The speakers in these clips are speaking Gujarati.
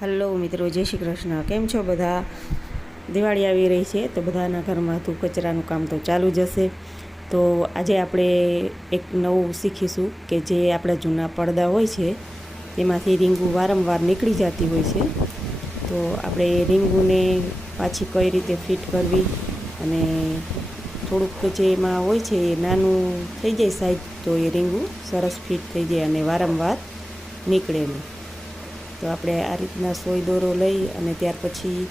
હલો મિત્રો, જય શ્રી કૃષ્ણ. કેમ છો બધા? દિવાળી આવી રહી છે, તો બધાના ઘરમાં ધૂ કચરાનું કામ તો ચાલુ જ હશે. તો આજે આપણે એક નવું શીખીશું કે જે આપણા જૂના પડદા હોય છે તેમાંથી રીંગું વારંવાર નીકળી જતી હોય છે. તો આપણે રીંગુને પાછી કઈ રીતે ફિટ કરવી અને થોડુંક જે એમાં હોય છે, એ નાનું થઈ જાય સાઈઝ, તો એ રીંગું સરસ ફિટ થઈ જાય અને વારંવાર નીકળે નહીં તો આપણે આ રીતના સોય દોરો લઈ અને ત્યાર પછી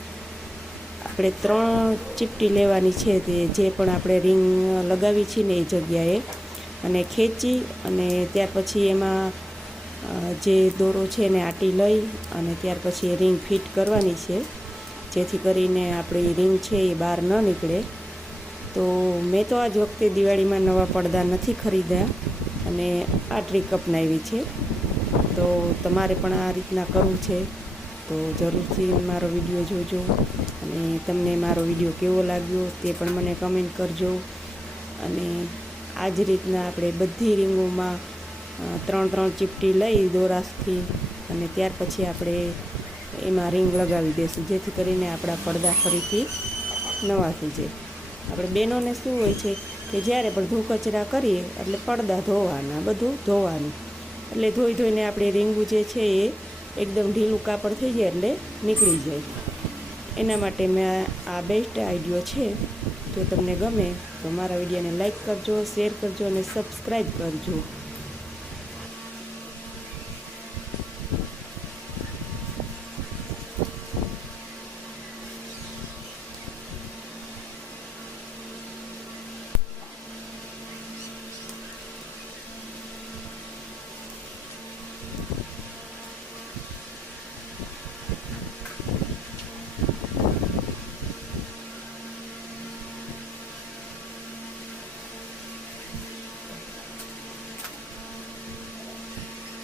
આપણે ત્રણ ચીપટી લેવાની છે તે જે પણ આપણે રિંગ લગાવી છે ને એ જગ્યાએ. અને ખેંચી અને ત્યાર પછી એમાં જે દોરો છે એને આટી લઈ અને ત્યાર પછી એ રિંગ ફિટ કરવાની છે. જેથી કરીને આપણી રિંગ છે એ બહાર ન નીકળે. તો મેં તો આજ વખતે દિવાળીમાં નવા પડદા નથી ખરીદ્યા અને આ ટ્રીક અપનાવી છે. તો તમારે પણ આ રીતના કરવું છે, તો જરૂરથી મારો વીડિયો જોજો અને તમને મારો વીડિયો કેવો લાગ્યો તે પણ મને કમેન્ટ કરજો. અને આ જ રીતના આપણે બધી રીંગોમાં ત્રણ ત્રણ ચીપટી લઈ દોરાસથી અને ત્યાર પછી આપણે એમાં રીંગ લગાવી દઈશું જેથી કરીને આપણા પડદા ફરીથી નવા થઈ જાય. આપણે બહેનોને શું હોય છે કે જ્યારે પણ ધૂ કચરા કરીએ એટલે પડદા ધોવાના, બધું ધોવાનું. એટલે ધોઈ ધોઈને આપણે રીંગું જે છે એ એકદમ ઢીલું કાપડ થઈ જાય એટલે નીકળી જાય. એના માટે મેં આ બેસ્ટ આઈડિયો છે. જો તમને ગમે તો મારા વિડીયોને લાઇક કરજો શેર કરજો અને સબસ્ક્રાઈબ કરજો.